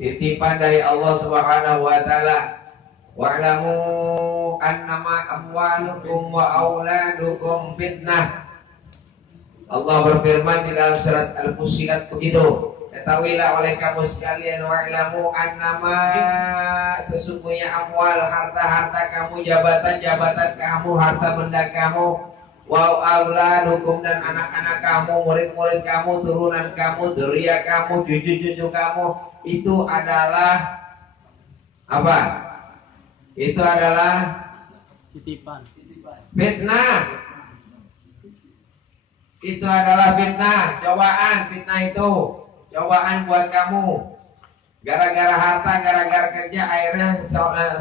Titipan dari Allah Subhanahu wa taala. Wa'lamu annama amwalukum wa auladukum fitnah. Allah berfirman di dalam surat Al-Fussilat begitu. Ketahuilah oleh kamu sekalian, wa'lamu annama, sesungguhnya amwal, harta-harta kamu, jabatan-jabatan kamu, harta benda kamu, wa auladukum, dan anak-anak kamu, murid-murid kamu, turunan kamu, dzurriyyah kamu, cucu-cucu kamu, itu adalah apa? Itu adalah titipan. fitnah. Itu adalah fitnah, cobaan. Fitnah itu cobaan buat kamu. Gara-gara harta, gara-gara kerja, akhirnya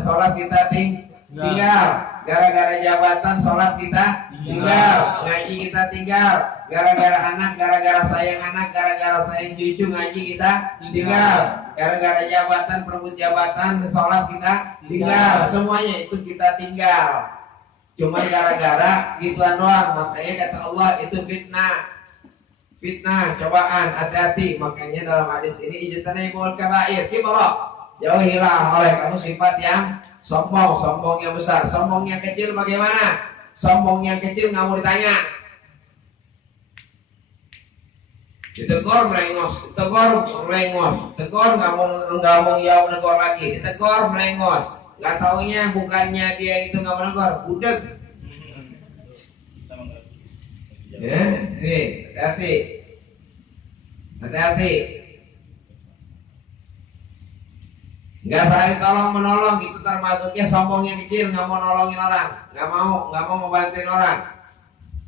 sholat kita tinggal. Gara-gara jabatan, sholat kita tinggal. Ngaji kita tinggal. Gara-gara anak, gara-gara sayang anak, gara-gara sayang cucu, ngaji kita tinggal. Gara-gara jabatan, perebut jabatan, sholat kita tinggal. Semuanya itu kita tinggal. Cuma gara-gara gituan doang. Makanya kata Allah itu fitnah. Fitnah, cobaan, hati-hati. Makanya dalam hadis ini ijtanibul kabair, kibra, jauhilah oleh kamu sifat yang sombong, sombong yang besar. Sombong yang kecil bagaimana? Sombong yang kecil nggak mau ditanya. Ditegur melengos, ditegur melengos, tegur nggak mau jawab, negor lagi, ditegur melengos. Nggak taunya bukannya dia itu nggak menegur, budek. Ya, ini hati-hati, hati-hati. Nggak saling tolong menolong, itu termasuknya sombong yang kecil, nggak mau nolongin orang, nggak mau membantuin orang,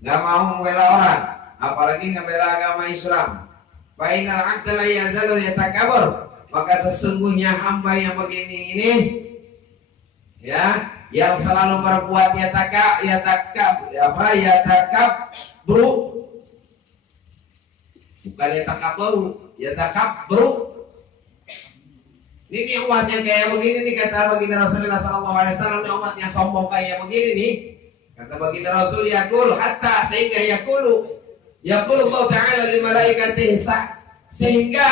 nggak mau membela orang, apalagi ngebela agama Islam. Fainal abda la yazalu yatakabur, maka sesungguhnya hamba yang begini ini, ya, yang selalu berbuat yatakabru, bukan yatakabru. Ini umat yang kayak begini nih, kata baginda Rasulullah SAW, ini umat yang sombong kayak begini nih, kata baginda Rasul, yakul hatta, sehingga yakulu Allah Ta'ala lil malaikatihi, sehingga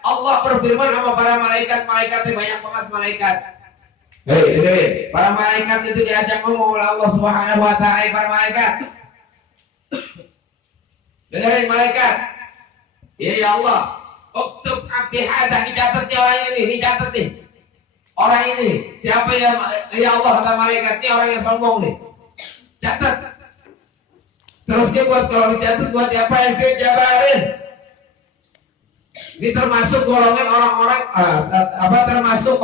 Allah berfirman sama para malaikat, malaikatnya banyak banget malaikat. Hei, dengerin, para malaikat itu diajak ngomong oleh Allah Subhanahu wa Ta'ala. Para malaikat, dengerin malaikat, ya Allah, uktub abdi hadza, dicatat nih orang ini, dicatat nih orang ini, siapa ya Allah, kata malaikat, ini orang yang sombong nih, catat. Terus dia buat, kalau dicatat buat siapa? Yang jabarin. Ini termasuk golongan orang-orang termasuk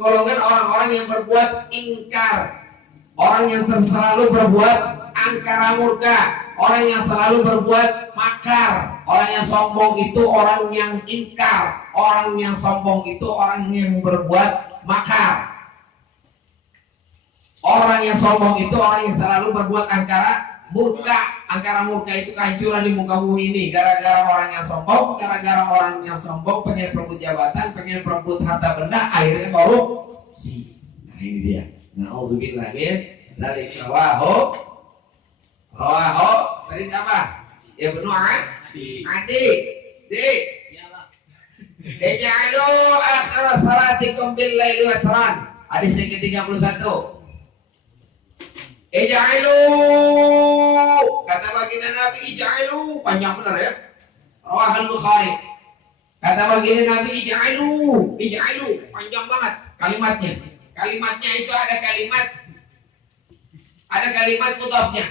golongan orang-orang yang berbuat ingkar, orang yang selalu berbuat angkara murka, orang yang selalu berbuat makar. Orang yang sombong itu orang yang ingkar, orang yang sombong itu orang yang berbuat makar. Orang yang sombong itu orang yang selalu berbuat angkara murka. Angkara murka itu kehancuran di muka bumi ini, gara-gara orang yang sombong, gara-gara orang yang sombong pengen perebut jabatan, pengen perebut harta benda, akhirnya korupsi. Nah ini dia. Nauzubillah dari rawahu dari siapa? Ibnu Adi. Ij'alu akhir salatikum bil laili watran. Hadis yang ke-31. Ij'alu, kata baginda Nabi, ij'alu, panjang benar ya. Rawahul Bukhari. Kata baginda Nabi, ij'alu, panjang banget kalimatnya. Kalimatnya itu ada kalimat mudhafnya,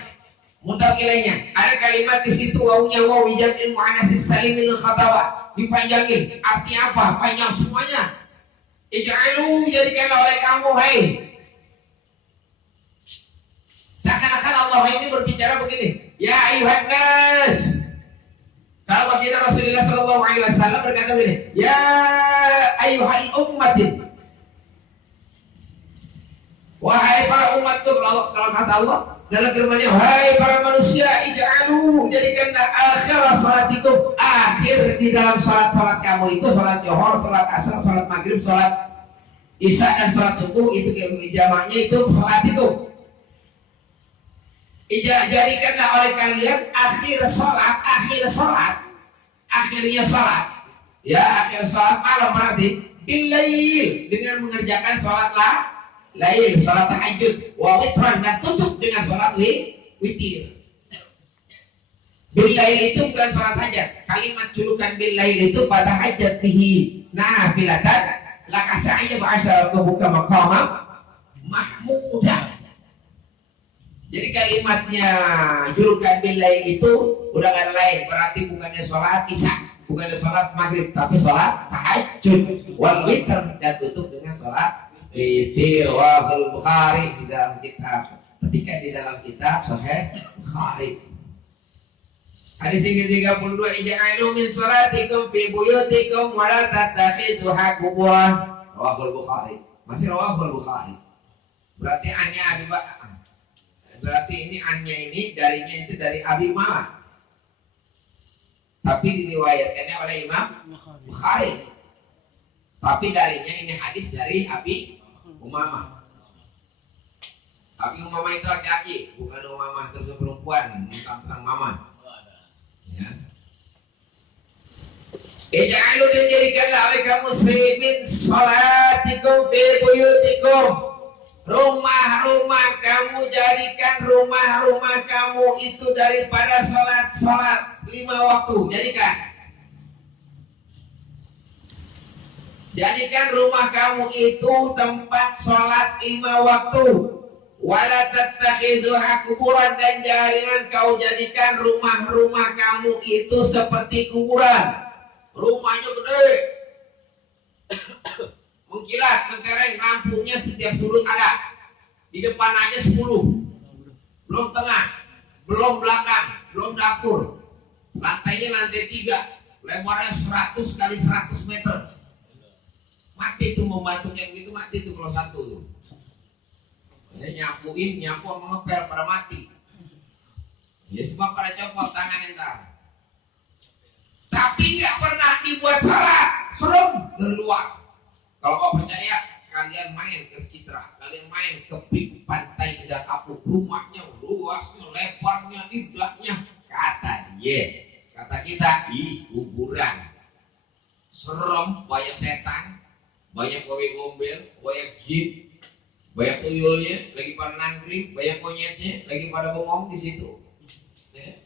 mudhaf ilaihnya. Ada kalimat di situ wawunya waw jam'il muannatsis salimil khatawa, dipanjangin. Artinya apa? Panjang semuanya. Ij'alu, jadikanlah oleh kamu, hai. Seakan-akan Allah ini berbicara begini, ya ayuhan nas. Kalau baginda Rasulullah SAW berkata begini, ya ayuhal ummatin, wahai para umatku. Kalau kata Allah dalam firman-Nya, wahai para manusia, ij'alu, jadikanlah akhir salatikum, akhir di dalam salat kamu itu, salat Zuhur, salat Asar, salat Maghrib, salat Isya dan salat Subuh, itu jamaknya itu salat itu. Jadikanlah oleh kalian akhirnya sholat, Ya, akhir sholat malam berarti billail, dengan mengerjakan sholat lail, sholat tahajud, wa witran, dan tutup dengan sholat witir. Billail itu bukan sholat hajat. Kalimat julukan billail itu pada hajat bihi nafilatan laka sa'ya ba'asyara buka maqamam mahmudah. Jadi kalimatnya julukan billail itu udah gak ada lain, berarti bukannya sholat isya, bukannya sholat maghrib, tapi sholat tahajud wal witr, dan tutup dengan sholat witir. Wahul Bukhari, di dalam kitab, ketika di dalam kitab Sahih Bukhari. Hadis yang ke-32, ij'alu min salatikum fi buyutikum wa la tattakhidhuha quburan. Rawahul Bukhari. Masih rawahul Bukhari. Berarti annya berarti ini annya ini darinya itu dari Abi Umamah. Tapi diriwayatkannya oleh Imam Bukhari. Tapi darinya ini hadis dari Abi Umamah. Abi Umamah itu laki-laki, bukan Umamah terus perempuan, tentang mama. Ya. Ij'alu, dan jadikanlah oleh kaum muslimin salatikum fi buyutikum, rumah-rumah kamu, jadikan rumah-rumah kamu itu daripada sholat 5 waktu. Jadikan rumah kamu itu tempat sholat 5 waktu. Wala tattakhidhuha kuburan, dan jangan kau jadikan rumah-rumah kamu itu seperti kuburan. Rumahnya gede, mengkilat, mentereng, lampunya setiap sudut ada. Di depan aja 10, belum tengah, belum belakang, belum dapur. Lantainya lantai 3, lebarnya 100 kali 100 meter. Mati tuh membantu yang begitu, mati tuh kalau satu tuh. Ya, nyapu ngepel pada mati. Ya, sebab pada copot tangan entar. Tapi nggak pernah dibuat salah, serem dari luar. Kalau kau percaya, kalian main ke Citra, kalian main ke pantai Indah Kapuk, rumahnya luasnya, lebarnya, indahnya. Kata kita di kuburan. Serem, banyak setan, banyak kowe gombel, banyak jin. Banyak tuyulnya lagi pada nangkring, banyak monyetnya lagi pada bengong di situ. Ya.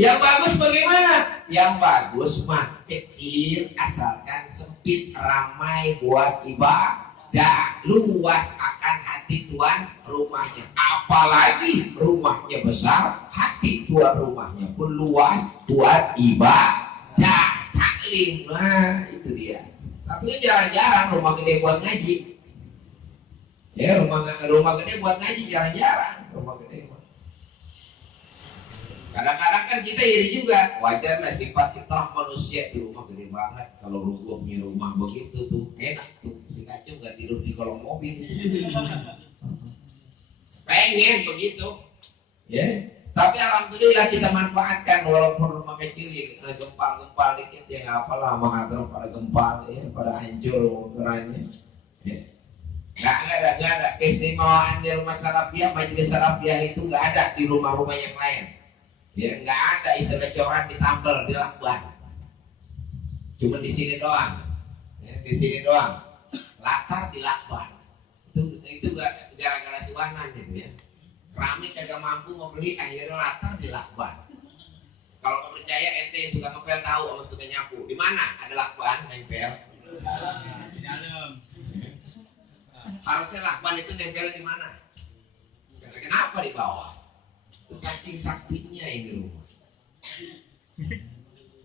Yang bagus bagaimana? Yang bagus mah kecil, asalkan sempit, ramai buat ibadah, luas akan hati tuan rumahnya. Apalagi rumahnya besar, hati tuan rumahnya pun luas buat ibadah, taklim. Nah, itu dia. Tapi kan jarang-jarang rumah gede buat ngaji. Ya, rumah gede buat ngaji jarang-jarang rumah gede. Kadang-kadang kan kita iri juga. Wajar lah, sifat kita manusia di rumah gede banget. Kalau gua punya rumah begitu tuh enak tuh, si kacau nggak tidur di kolong mobil. Pengen begitu, ya. Tapi alhamdulillah kita manfaatkan, walaupun rumah kecil ya, gempal dikit ya nggak apalah, mengatur pada gempal ya, pada hancur ukurannya. Ya. Nggak ada keistimewaan di rumah Salafiyah, majelis Salafiyah itu nggak ada di rumah-rumah yang lain. Ya, nggak ada istilah coran ditambal, dilakban. Cuma di sini doang. Ya, di sini doang. Latar dilakban. Itu gara-gara siwanan gitu ya. Keramik kagak mampu mau beli, akhirnya latar dilakban. Kalau kau percaya, ente suka ngepel tahu, orang suka nyapu. Di mana ada lakban nempel? Di dalam. Harusnya lakban itu nempel di mana? Kenapa di bawah? Saking saktinya ini rumah,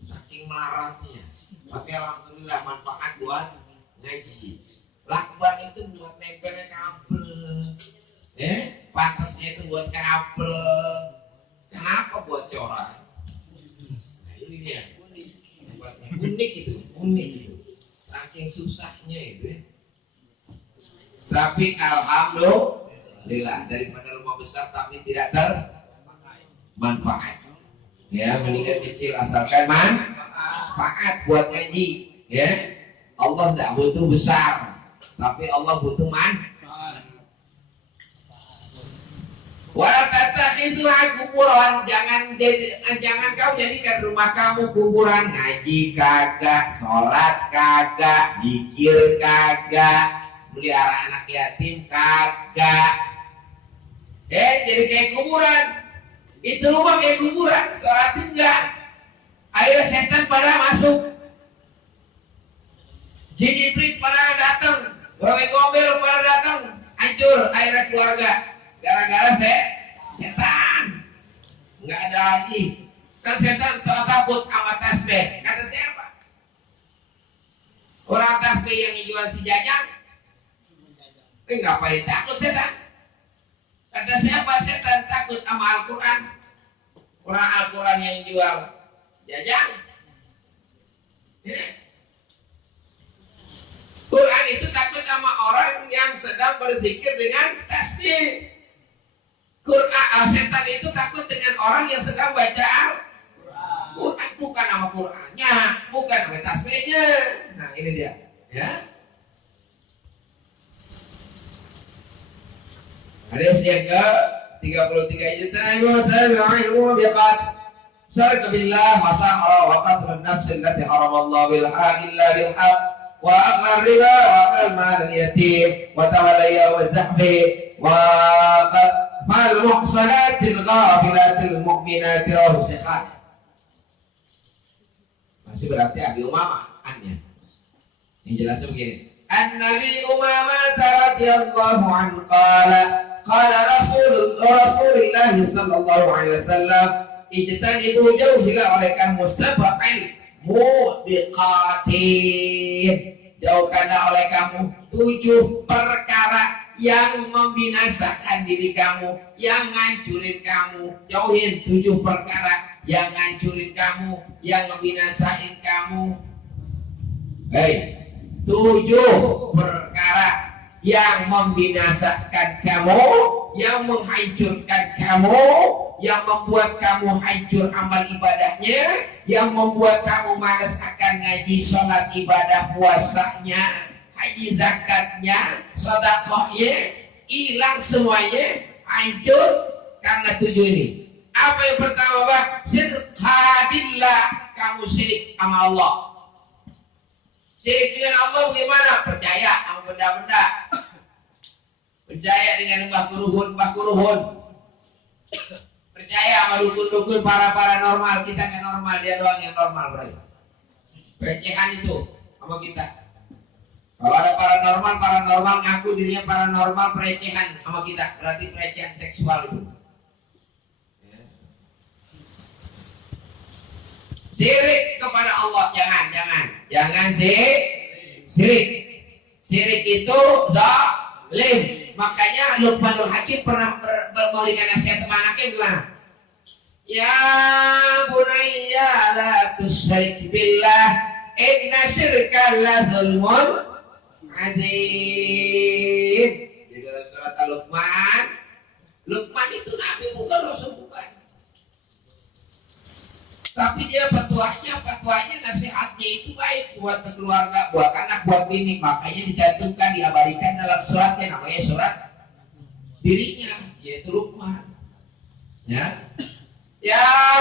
saking melaratnya. Tapi alhamdulillah manfaat buat ngaji. Lakban itu buat nempelnya kabel. Pantasnya itu buat kabel. Kenapa buat coran? Nah ini dia, unik itu. Saking susahnya itu ya. Tapi alhamdulillah, daripada rumah besar tapi tidak termanfaat. Ya, mendingan kecil asalkan manfaat buat ngaji. Ya, Allah tidak butuh besar, tapi Allah butuh manfaat. Wala tattakhidhu kuburan, jangan kau jadikan rumah kamu kuburan. Ngaji kagak, sholat kagak, zikir kagak, melihara anak yatim kagak. Jadi kayak kuburan. Itu rumah kayak kuburan, sholat enggak. Akhirnya setan pada masuk, jin iblis pada datang, wewe gombel pada datang, hancur akhirnya keluarga. Gara-gara setan. Nggak ada lagi. Kan setan takut sama tasbih. Kata siapa? Orang tasbih yang dijual si Jajang. Ngapain takut setan? Kata siapa? Setan takut sama Al-Quran. Orang Al-Quran yang jual Jajang. Quran itu takut sama orang yang sedang berzikir dengan tasbih. Setan itu takut dengan orang yang sedang baca Al-Quran, bukan nama Qurannya, bukan nama tasbihnya. Nah ini dia, ya. Hadis yang ke-33 ijtanibu sabi'il mubiqat syarka billah wa sahra wa qatl an-nafs allati haramallahu bil haqq illa bil haqq wa aqla riba wa aqla mal al-yatim wa tawalliya wa zahfi wa فالمحصنات الغافلات المؤمنات رواه الشيخان. Masih berarti Abi Umamah annya. Yang jelasnya begini. An-Nabi Umamah radhiyallahu anhu qala Rasulullah sallallahu alaihi wasallam ijtanibu jauhilah oleh kamu sab'al mubiqatin. Jauhkanlah oleh kamu 7 perkara yang membinasakan diri kamu, yang ngancurin kamu. Jauhin 7 perkara yang ngancurin kamu, yang membinasain kamu. 7 perkara yang membinasakan kamu, yang menghancurkan kamu, yang membuat kamu hancur amal ibadahnya, yang membuat kamu malas akan ngaji, sholat, ibadah, puasanya, haji, zakatnya, sedekahnya, hilang semuanya, hancur karena 7 ini. Apa yang pertama, Pak? Syirka billah, kamu syirik sama Allah. Syirik dengan Allah bagaimana? Percaya sama benda-benda. Percaya dengan mbah kuruhun. Percaya sama dukun-dukun para paranormal. Kita nggak normal, dia doang yang normal, berarti. Pelecehan itu sama kita. Kalau ada paranormal ngaku dirinya paranormal, pelecehan sama kita, berarti pelecehan seksual itu. Syirik kepada Allah, jangan syirik. Syirik itu zalim. Makanya Luqmanul Hakim pernah memberikan nasihat sama anaknya gimana? Ya bunayya la tusyrik billah inna syirka la dzulmun azim. Di dalam surat Al-Luqman, Luqman itu nabi bukan rasul, bukan. Tapi dia fatwanya nasihatnya itu baik buat keluarga, buat anak, buat bini. Makanya dicantumkan, diabadikan dalam suratnya, namanya surat dirinya, yaitu Luqman. Ya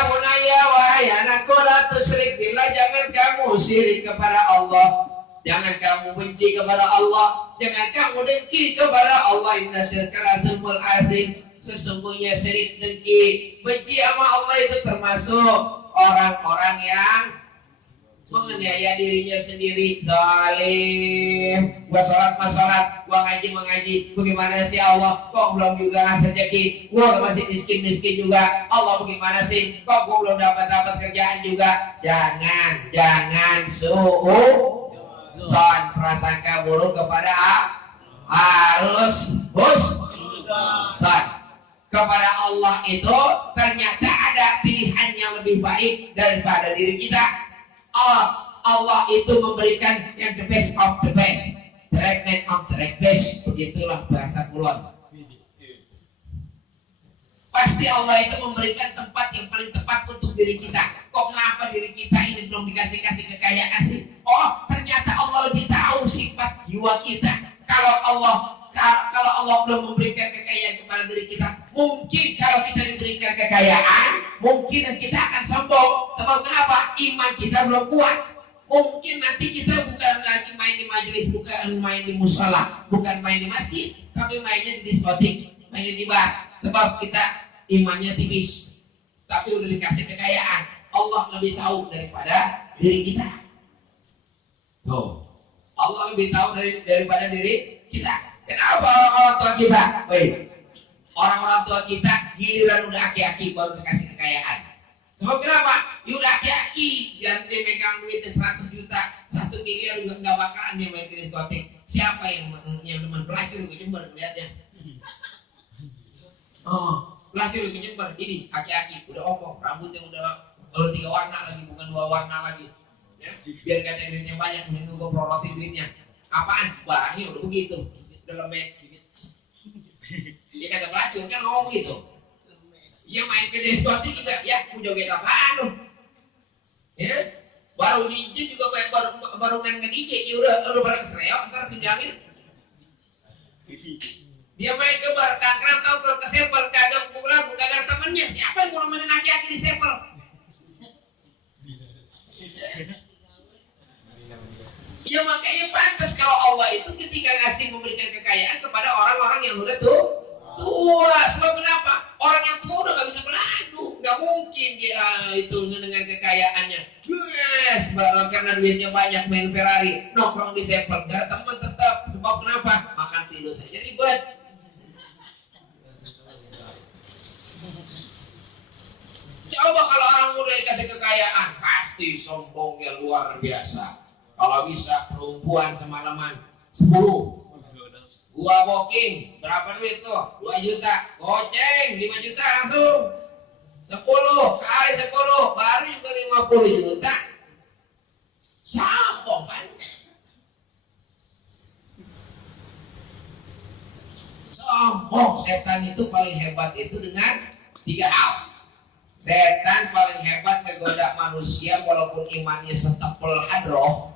bunaya, wahai anakku, la tusyrik billah, jangan kamu syirik kepada Allah, jangan kamu benci kepada Allah, jangan kamu dengki kepada Allah. Inna syirka la dzulmun azim, sesungguhnya syirik, dengki, benci sama Allah itu termasuk orang-orang yang menganiaya dirinya sendiri, zalim. Gua sholat mas sholat, gua ngaji mengaji, bagaimana sih Allah? Kok belum juga ngasih rezeki? Gua masih miskin juga. Allah bagaimana sih? Kok gua belum dapat kerjaan juga? Jangan suudzon, prasangka buruk kepada harus husnuzon kepada Allah. Itu ternyata ada pilihan yang lebih baik daripada diri kita. Allah itu memberikan yang the best of the best, treatment of the best. Begitulah bahasa kulon. Pasti Allah itu memberikan tempat yang paling tepat untuk diri kita. Kok kenapa diri kita ini belum dikasih kekayaan sih? Oh, ternyata Allah lebih tahu sifat jiwa kita. Kalau Allah belum memberikan kekayaan kepada diri kita, mungkin Sebab kenapa? Iman kita belum kuat. Mungkin nanti kita bukan lagi main di majelis, bukan main di musola, bukan main di masjid, tapi mainnya di diskotik, mainnya di bar. Sebab kita imannya tipis. Tapi udah dikasih kekayaan. Allah lebih tahu daripada diri kita. Tuh. Allah lebih tahu daripada diri kita. Kenapa orang tua kita? Baik. Orang-orang tua kita giliran udah aki-aki baru dikasih kekayaan. Sebab kenapa? Ya udah aki-aki, jangan dia megang duitnya 100 juta, 1 miliar juga nggak bakalan dia main ke diskotik. Siapa yang demen pelacur ke Jember melihatnya? Oh, pelacur ke Jember ini aki-aki, udah omong, rambutnya udah 3 warna lagi, bukan 2 warna lagi. Ya, biar katanya duitnya banyak, mending gue prorotin duitnya. Apaan? Barangnya udah begitu, udah lembek. Dia kata pelacur kan ngomong gitu. Ya main ke diskotik juga, ya mau joget apaan lu? Ya, baru DJ juga baru main ke DJ, ya udah pada kesereok, ntar pinjamin. Dia main ke bar, tangkram tahu kalau ke sepel, kagak pulang, kagak temennya. Siapa yang mau nemenin aki-aki di sepel? Ya makanya pantas kalau Allah itu ketika ngasih memberikan kekayaan kepada orang-orang yang udah tua. Sebab kenapa? Orang yang tua udah gak bisa berlagu, gak mungkin dia itu dengan kekayaannya. Yes, karena duitnya banyak main Ferrari, nongkrong di Seven, gak ada teman tetap. Sebab kenapa? Makan tidur saja ribet. Coba kalau orang muda dikasih kekayaan, pasti sombongnya luar biasa. Kalau bisa perempuan semalaman 10. Gua booking, berapa duit tuh? 2 juta, goceng 5 juta langsung 10 kali 10, baru juga 50 juta. Sombong kan? Sombong. Setan itu paling hebat itu dengan 3 hal. Setan paling hebat ngegoda manusia walaupun imannya setempel hadroh.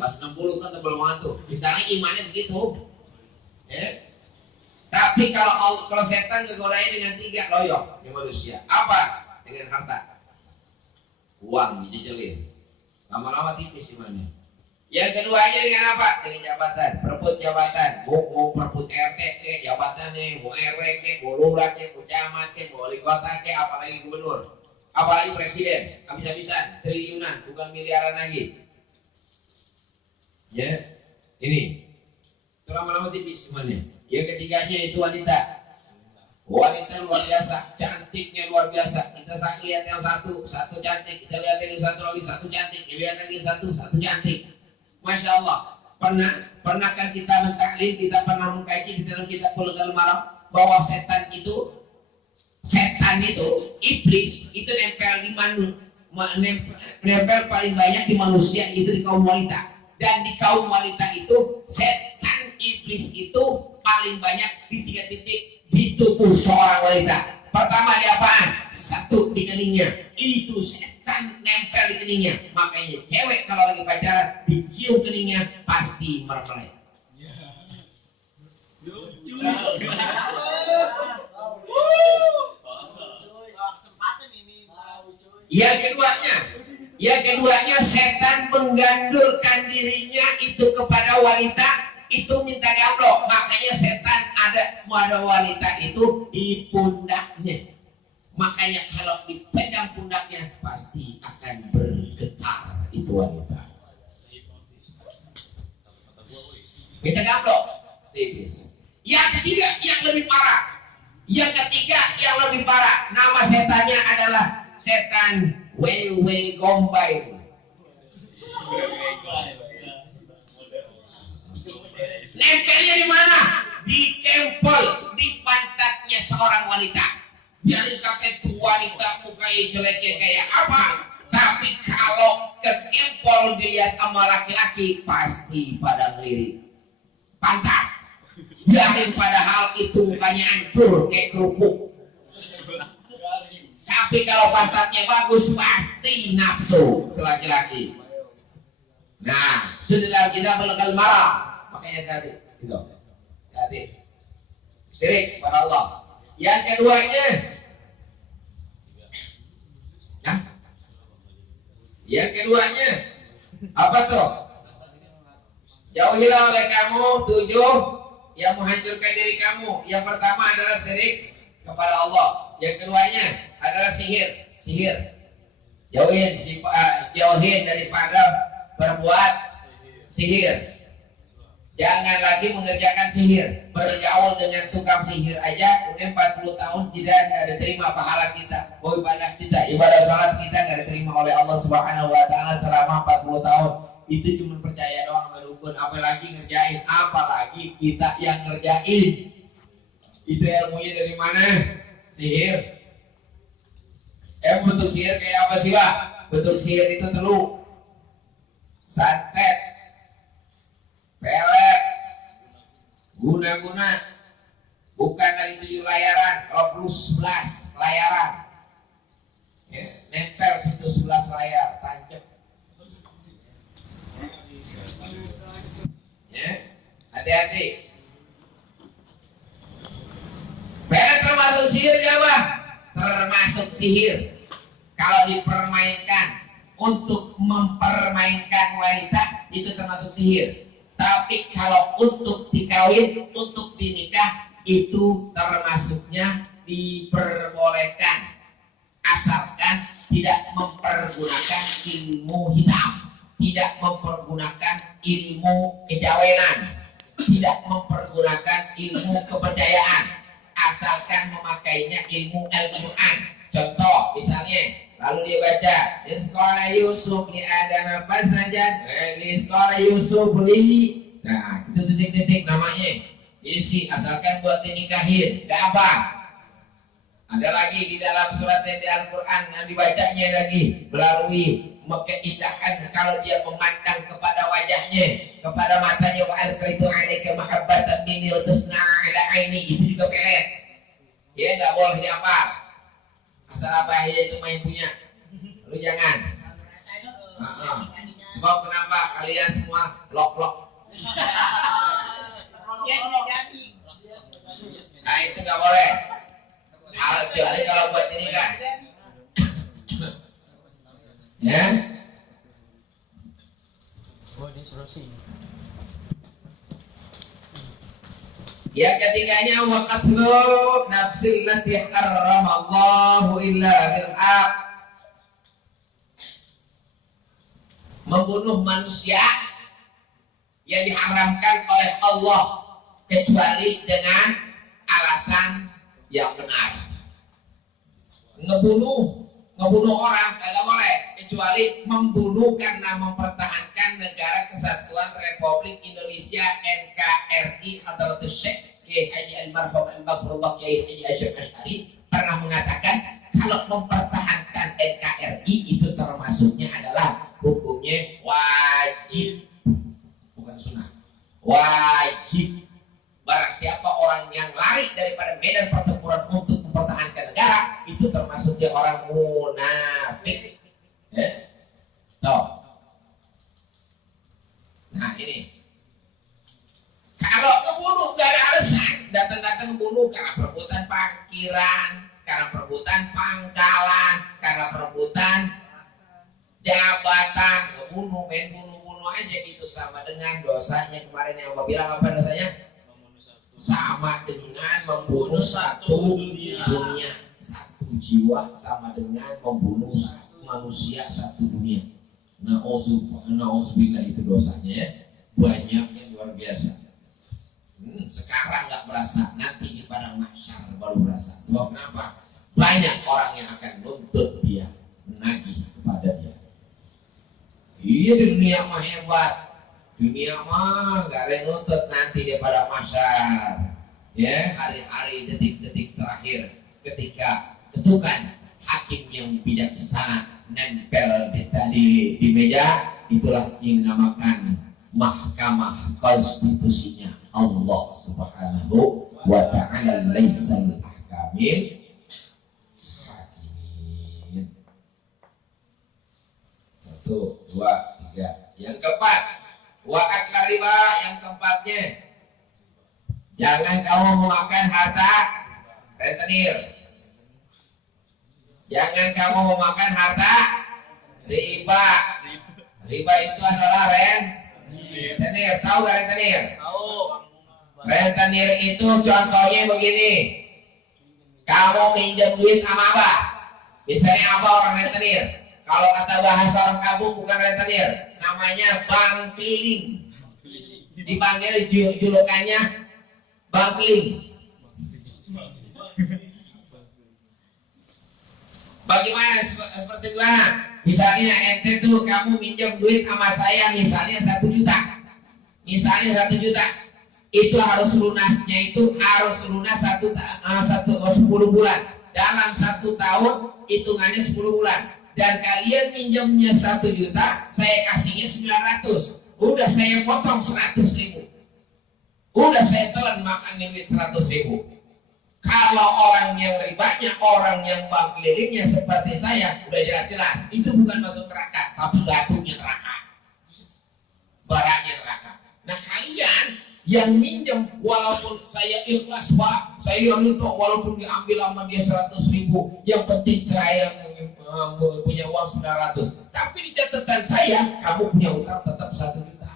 Pas 60 kan tebel banget tuh. Misalnya imannya segitu. Ya. Tapi kalau setan ngegodain dengan 3 loyok di manusia. Apa? Dengan harta. Uang dijejelin. Lama-lama tipis imannya. Yang keduanya dengan apa? Dengan jabatan. Perebut jabatan. Mau perebut RT ke jabatan nih, mau RW ke, mau lurah ke, mau camat ke, mau wali kota ke, apalagi gubernur. Apalagi presiden. Habis-habisan, triliunan, bukan miliaran lagi. Ya, ini itu lama-lama tipis semuanya. Yang ketiganya itu wanita. Wanita luar biasa, cantiknya luar biasa. Kita lihat yang satu cantik. Kita lihat yang satu lagi, satu cantik. Kita lihat lagi satu cantik. Masya Allah. Pernah kan kita mentaklim, kita pernah mengkaji di dalam kitab Bulughul Maram bahwa setan itu, iblis itu nempel paling banyak di manusia itu di kaum wanita. Dan di kaum wanita itu setan iblis itu paling banyak di 3 titik di tubuh seorang wanita. Pertama di apaan? 1 di keningnya. Itu setan nempel di keningnya. Makanya cewek kalau lagi pacaran dicium keningnya pasti mermelek. Yang keduanya setan menggandulkan dirinya itu kepada wanita, itu minta gablok. Makanya setan ada wanita itu di pundaknya. Makanya kalau dipegang pundaknya pasti akan bergetar itu wanita. Minta gablok, tipis. Yang ketiga yang lebih parah. Nama setannya adalah setan Wewe Gombay. Nempelnya di mana? Di kempel, di pantatnya seorang wanita. Biarin kakek tuh wanita mukanya jeleknya kayak apa, tapi kalau ke kempel dilihat sama laki-laki pasti pada ngelirik pantat. Biarin padahal itu mukanya hancur kayak kerupuk. Tapi kalau pantatnya bagus pasti nafsu ke laki-laki. Nah, itu dalam kita Bulughul Maram. Makanya tadi, gitu. Hati. Syirik kepada Allah. Yang keduanya Yang keduanya apa tuh? Jauhilah oleh kamu 7 yang menghancurkan diri kamu. Yang pertama adalah syirik kepada Allah. Yang keduanya adalah sihir. Jauhin daripada berbuat sihir. Jangan lagi mengerjakan sihir. Bergaul dengan tukang sihir aja kemudian 40 tahun tidak diterima pahala kita. Ibadah kita, ibadah sholat kita nggak diterima oleh Allah Subhanahu wa taala selama 40 tahun. Itu cuma percaya doang sama dukun, apalagi ngerjain, apalagi kita yang ngerjain. Itu ilmunya dari mana? Sihir. Bentuk sihir kayak apa sih, Pak? Bentuk sihir itu telu. Santet, pelet, guna-guna, bukan lagi 7 layaran, kalau perlu 11 layaran. Ya, nempel situ 11 layar, tancap. Ya, hati-hati. Pelet termasuk sihir ya, Bang? Termasuk sihir. Kalau dipermainkan untuk mempermainkan wanita itu termasuk sihir. Tapi kalau untuk dikawin, untuk dinikah itu termasuknya diperbolehkan asalkan tidak mempergunakan ilmu hitam, tidak mempergunakan ilmu kejawenan, tidak mempergunakan ilmu kepercayaan, asalkan memakainya ilmu Al-Quran. Contoh misalnya, lalu dia baca Qala Yusuf li Adam fasajad li Qala Yusuf li. Nah, itu titik-titik namanya. Isi asalkan buat dinikahin. Enggak apa. Ada lagi di dalam surat yang di Al-Quran yang dibacanya lagi melalui keindahan kalau dia memandang kepada wajahnya, kepada matanya, wa alqaitu alaika mahabbatan minni wa tusna ala aini. Itu juga pelet. Ya enggak boleh dihafal. Asal apa aja itu main punya. Lu jangan. Sebab kenapa kalian semua lok-lok? Nah itu nggak boleh. Kecuali kalau buat ini kan. Ya. Yang ketiganya wa qatlu nafsil lati harramallahu illa bil haq. Membunuh manusia yang diharamkan oleh Allah kecuali dengan alasan yang benar. Ngebunuh orang kagak boleh kecuali membunuh karena mempertahankan negara kesatuan Republik Indonesia NKRI. Hadratus Syekh Kiai Haji Almarhum Al-Maghfurullah Kiai Haji Asy'ari Asy'ari pernah mengatakan kalau mempertahankan NKRI itu termasuknya adalah hukumnya wajib, bukan sunnah, wajib. Barang siapa orang yang lari daripada medan pertempuran untuk mempertahankan negara itu termasuknya orang munafik. Tuh. Nah ini kalau ngebunuh gak ada alasan, datang-datang bunuh karena perebutan parkiran, karena perebutan pangkalan, karena perebutan jabatan, ngebunuh, main bunuh-bunuh aja itu sama dengan dosanya. Kemarin yang Abah bilang apa dosanya? Sama dengan membunuh satu dunia. Satu jiwa sama dengan membunuh manusia satu dunia. Na'udzubillah itu dosanya ya. Banyaknya luar biasa. Sekarang nggak berasa, nanti di padang mahsyar baru berasa. Sebab kenapa? Banyak orang yang akan nuntut dia, menagih kepada dia. Iya di dunia mah hebat. Dunia mah gak ada nuntut nanti dia pada mahsyar. Ya, hari-hari detik-detik terakhir ketika ketukan hakim yang bijaksana nempel di meja, itulah yang dinamakan mahkamah konstitusinya Allah Subhanahu wa ta'ala. Laisal ahkamil hakimin. 1, 2, 3. Yang keempat, wa akla riba. Yang keempatnya, jangan kamu memakan harta rentenir. Jangan kamu memakan harta riba. riba. Riba itu adalah rentenir. Tahu gak rentenir? Tahu. Rentenir itu contohnya begini. Kamu minjem duit sama abah. Misalnya abah orang rentenir. Kalau kata bahasa orang kampung bukan rentenir, namanya bank keliling. Dipanggil julukannya bank keliling. Bagaimana seperti gimana? Misalnya ente tuh kamu minjem duit sama saya misalnya 1 juta. Misalnya 1 juta. Itu harus lunasnya itu harus lunas 10 bulan. Dalam 1 tahun hitungannya 10 bulan. Dan kalian minjemnya 1 juta, saya kasihnya 900. Udah saya potong 100.000. Udah saya telan makan duit 100.000. Kalau orang yang ribanya, orang yang bank kelilingnya seperti saya, udah jelas-jelas itu bukan masuk neraka, tapi batunya neraka, baraknya neraka. Nah kalian yang minjem, walaupun saya ikhlas pak, saya itu walaupun diambil sama dia 100.000, yang penting saya punya uang 900. Tapi di catatan saya, kamu punya utang tetap 1 juta.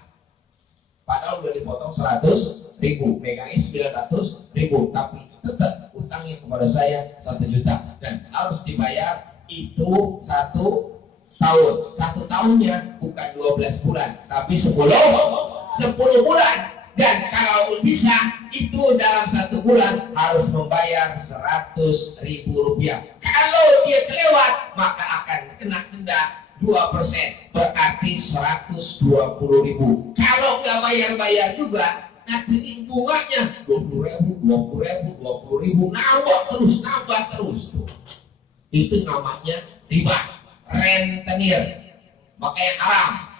Padahal udah dipotong 100.000, megangnya 900.000, tapi tetap utangnya kepada saya 1 juta dan harus dibayar itu 1 tahun. 1 tahunnya bukan 12 bulan, tapi 10 bulan. Dan kalau bisa itu dalam 1 bulan harus membayar 100.000 rupiah. Kalau dia kelewat maka akan kena denda 2%, berarti 120.000. Kalau nggak bayar juga, nanti bunganya 20.000, 20.000, nambah terus. Itu namanya riba, rentenir. Makanya haram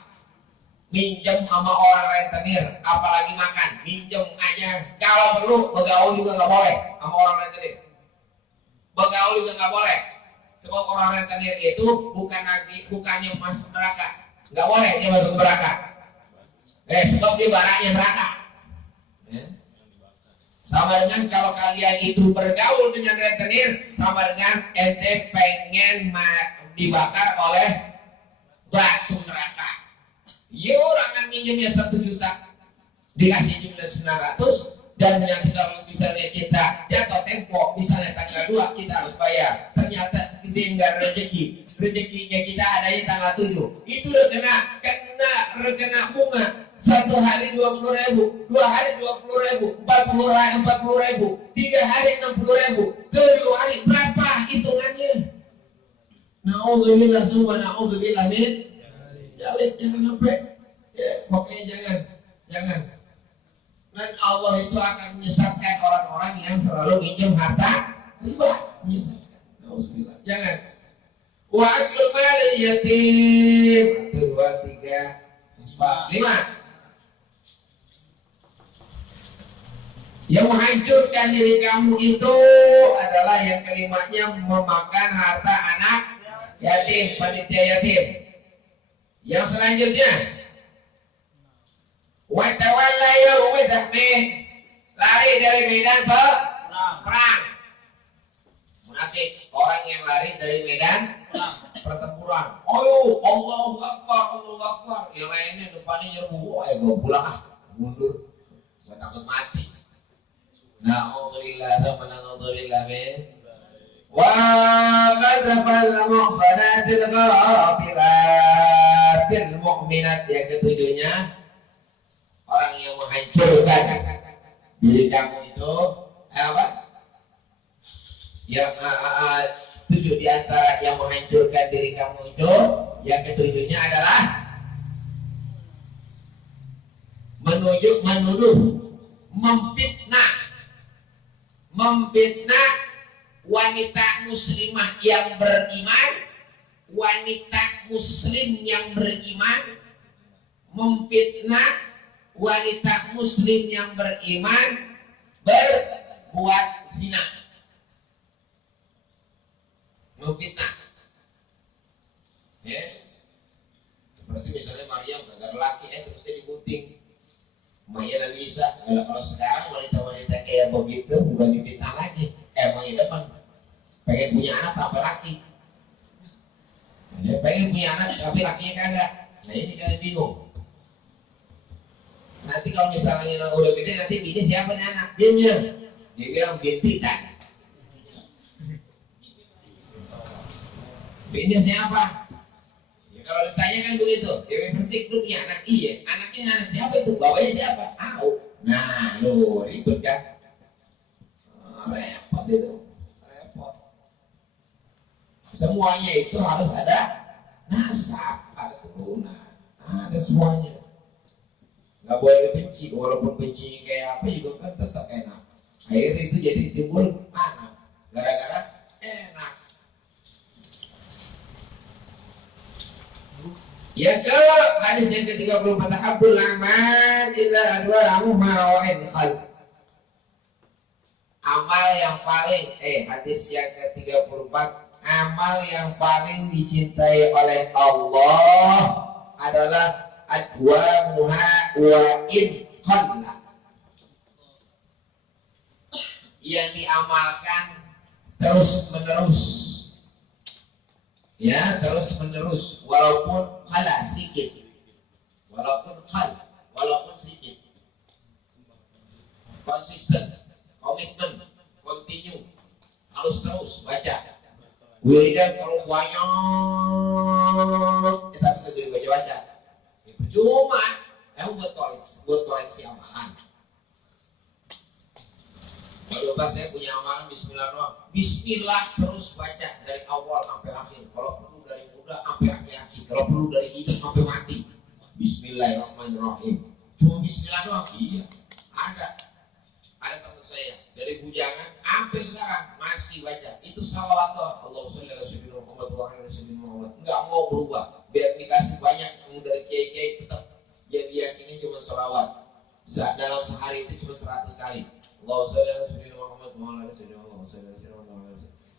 minjem sama orang rentenir, apalagi makan. Minjem aja, kalau perlu begaul juga nggak boleh sama orang rentenir. Begaul juga nggak boleh. Sebab orang rentenir itu bukannya masuk neraka, nggak boleh dia masuk neraka. Sebab dia baraknya neraka. Sama dengan kalau kalian itu bergaul dengan rentenir, sama dengan ente pengen dibakar oleh batu neraka. Ya orang kan minjemnya 1 juta, dikasih jumlah 900. Dan nanti kalau misalnya kita jatuh tempo, misalnya tanggal 2 kita harus bayar, ternyata kita enggak rezekinya kita adanya tanggal 7, itu udah kena bunga. 1 hari 20.000, 2 hari 20.000, 40.000, 3 hari 60.000, 7 hari berapa hitungannya? Nauzubillah summa nauzubillah min jalik. Jangan sampai makanya jangan. Dan Allah itu akan menyesatkan orang-orang yang selalu minjem harta riba. Menyesatkan. Nauzubillah. Jangan. Wa aklul malil yatim. 1, 2, 3, 4, 5. Yang menghancurkan diri kamu itu adalah yang kelimanya memakan harta anak yatim, panitia yatim. Yang selanjutnya wa tawalla yauma zahmin, lari dari medan perang. Munafik, orang yang lari dari medan pertempuran. Oh, Allahu Akbar. Yang lainnya depannya nyerbu. Gue pulang mundur. Gue takut mati. Na'udzubillah sama na'udzubillah min. Wa qadzafal muhsanatil ghafiratil mu'minat. Yang ketujuhnya, orang yang menghancurkan diri kamu itu apa? Yang 7 di antara yang menghancurkan diri kamu itu, yang ketujuhnya adalah menuduh, memfitnah wanita muslimah yang beriman, wanita muslim yang beriman, memfitnah wanita muslim yang beriman berbuat zina. Memfitnah. Seperti misalnya Maryam gak ada laki, terusnya digunting. Maya Nabi Isa. Kalau sekarang wanita-wanita kayak begitu bukan difitnah lagi. Emang depan pengen punya anak tanpa laki. pengen punya anak tapi lakinya kagak. Nah ini kalian bingung. Nanti kalau misalnya udah gede nanti bini siapa nih anak? Dia bilang bintitan. Bini siapa? Ya kalau ditanya kan begitu. Dewi Persik lu punya anak, iya. Anaknya anak siapa itu? Bapaknya siapa? Tahu. Nah, lu ribet kan? Repot itu. Repot. Semuanya itu harus ada nasab, ada keturunan, ada semuanya. Nggak boleh dibenci, walaupun benci kayak apa juga kan tetap enak. Akhirnya itu jadi timbul anak, gara-gara enak. Ya kalau hadis yang ke-34 Abdul Amal illa adwa'ahu ma'wa'in khalq. Amal yang paling hadis yang ke-34, amal yang paling dicintai oleh Allah adalah adwamuha wa in qalla. Yang diamalkan terus menerus. Ya, terus menerus walaupun kalah sedikit. Walaupun sedikit. Konsisten, komitmen, continue. Harus terus baca. Wiridan kalau banyak tapi kagak dibaca-baca. Ya percuma. Emang buat koleksi amalan. Kalau saya punya amalan bismillah doang. Bismillah terus baca dari awal sampai akhir. Kalau perlu dari muda sampai akhir. Kalau perlu dari hidup sampai mati. Bismillahirrahmanirrahim. Cuma bismillah doang. Iya. Ada teman saya dari bujangan sampai sekarang masih baca. Itu salawat doang. Allahumma sholli ala sayyidina Muhammad wa ala sayyidina Muhammad. Enggak mau berubah. Biar dikasih banyak dari kiai-kiai tetap yang diyakini cuma salawat. Dalam sehari itu cuma 100 kali. Allahumma sholli ala sayyidina Muhammad wa ala sayyidina Muhammad.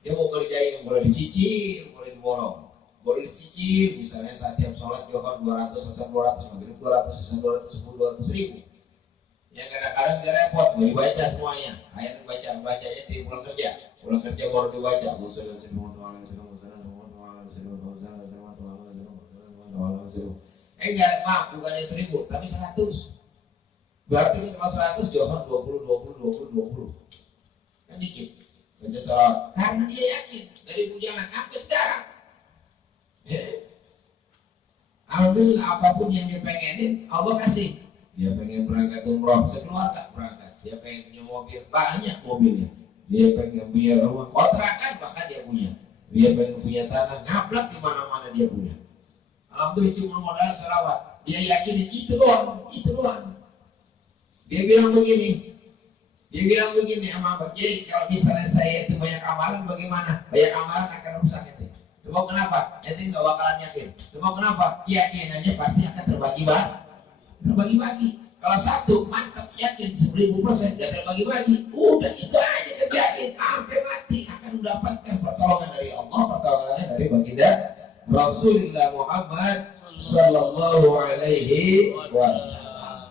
Dia mau kerjain boleh dicicil, boleh diborong. Boleh dicicil, misalnya saat tiap sholat Johor 200, asar 200, maghrib 200, asar 200, subuh 200 ribu. Ya kadang-kadang dia repot, mau dibaca semuanya. Akhirnya bacanya di pulang kerja baru dibaca. Enggak, maaf, bukannya 1000, tapi 100. Berarti kalau 100 Johor 20. Kan dikit. Baca salawat. Karena dia yakin dari bujangan sampai sekarang. Alhamdulillah apapun yang dia pengenin Allah kasih. Dia pengen berangkat umroh sekeluarga berangkat. Dia pengen punya mobil, banyak mobilnya. Dia pengen punya rumah kontrakan bahkan dia punya. Dia pengen punya tanah ngablak di mana-mana dia punya. Alhamdulillah cuma modal selawat. Dia yakinin itu doang. Dia bilang begini sama Pak Kiai, kalau misalnya saya itu banyak amalan bagaimana? Banyak amalan akan rusak itu. Sebab kenapa? Ente nggak bakalan yakin. Sebab kenapa? Yakinannya pasti akan terbagi-bagi. Kalau satu mantap yakin 1000% gak terbagi-bagi, udah itu aja kerjain sampai mati akan mendapatkan pertolongan dari Allah, pertolongan dari baginda Rasulullah Muhammad Sallallahu Alaihi Wasallam.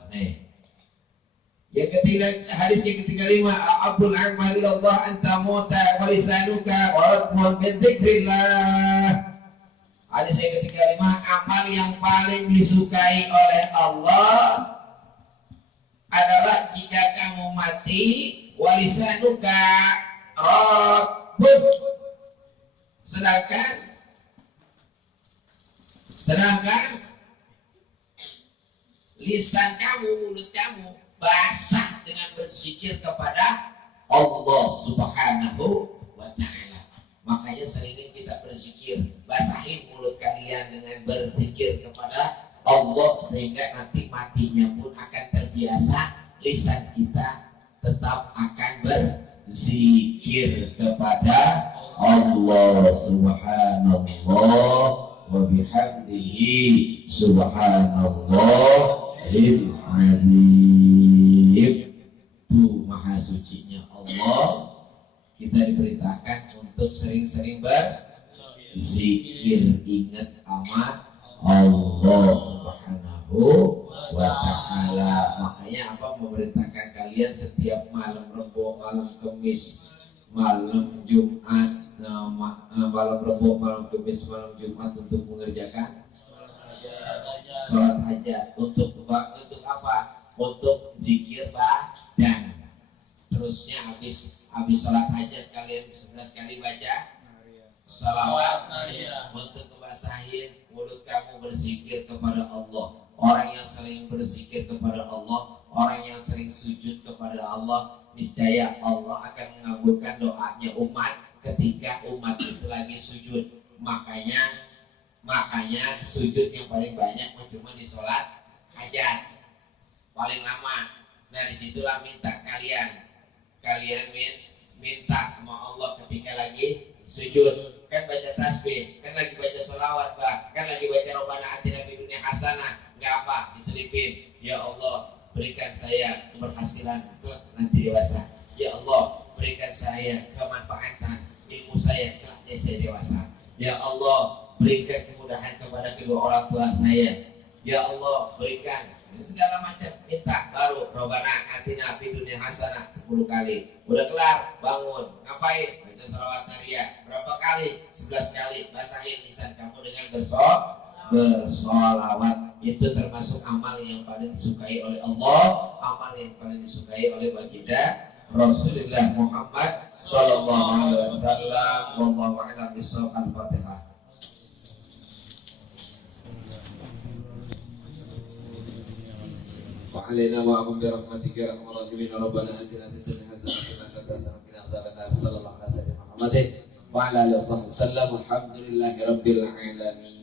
Yang ketiga, hadis yang ke-35, Abdul Amal Allah anta muta wa lisanuka wa radmun bi dzikrillah. Hadis yang ke-35, amal yang paling disukai oleh Allah adalah jika kamu mati wa lisanuka radmun. Sedangkan lisan kamu, mulut kamu basah dengan berzikir kepada Allah Subhanahu wa ta'ala. Makanya seringin kita berzikir, basahin mulut kalian dengan berzikir kepada Allah sehingga nanti matinya pun akan terbiasa, lisan kita tetap akan berzikir kepada Allah Subhanallah wa bihamdihi subhanallahil azim. Tuh maha sucinya Allah. Kita diperintahkan untuk sering-sering berzikir, ingat sama Allah Subhanahu wa ta'ala. Makanya apa memerintahkan kalian setiap malam Rebo, malam Kamis, malam Jumat, malam Rabu, malam Kamis, malam Jumat untuk mengerjakan sholat hajat. Untuk apa? Untuk zikir dan terusnya habis sholat hajat kalian 11 kali baca salawat untuk ngebasahin mulut kamu berzikir kepada Allah. Orang yang sering berzikir kepada Allah, orang yang sering sujud kepada Allah, niscaya Allah akan mengabulkan doanya umat ketika umat itu lagi sujud. Makanya sujud yang paling banyak cuma di sholat hajat paling lama. Nah disitulah minta kalian minta sama Allah ketika lagi sujud. Kan baca tasbih, kan lagi baca sholawat, kan lagi baca Rabbana atina fid dunya hasanah, nggak apa, diselipin. Ya Allah, berikan saya keberhasilan kelak nanti dewasa. Ya Allah, berikan saya kemanfaatan ilmu saya kelak saya dewasa. Ya Allah, berikan kemudahan kepada kedua orang tua saya. Ya Allah, berikan segala macam minta. Baru Rabbana atina fid dunya hasanah 10 kali. Udah kelar, bangun, ngapain? Baca sholawat nariyah. Berapa kali? 11 kali. Basahin lisan kamu dengan bersolawat. Itu termasuk amal yang paling disukai oleh Allah, amal yang paling disukai oleh baginda Rasulullah Muhammad sallallahu alaihi wasallam. Wallahu a'lam bishawab. Al-Fatihah. وعلينا وعليكم برحمتك يا ارحم الراحمين. ربنا اتنا في الدنيا حسنه وفي الاخره وقنا عذاب النار. صلى الله على سيدنا محمد وعلى اله وصحبه وسلم. والحمد لله رب العالمين.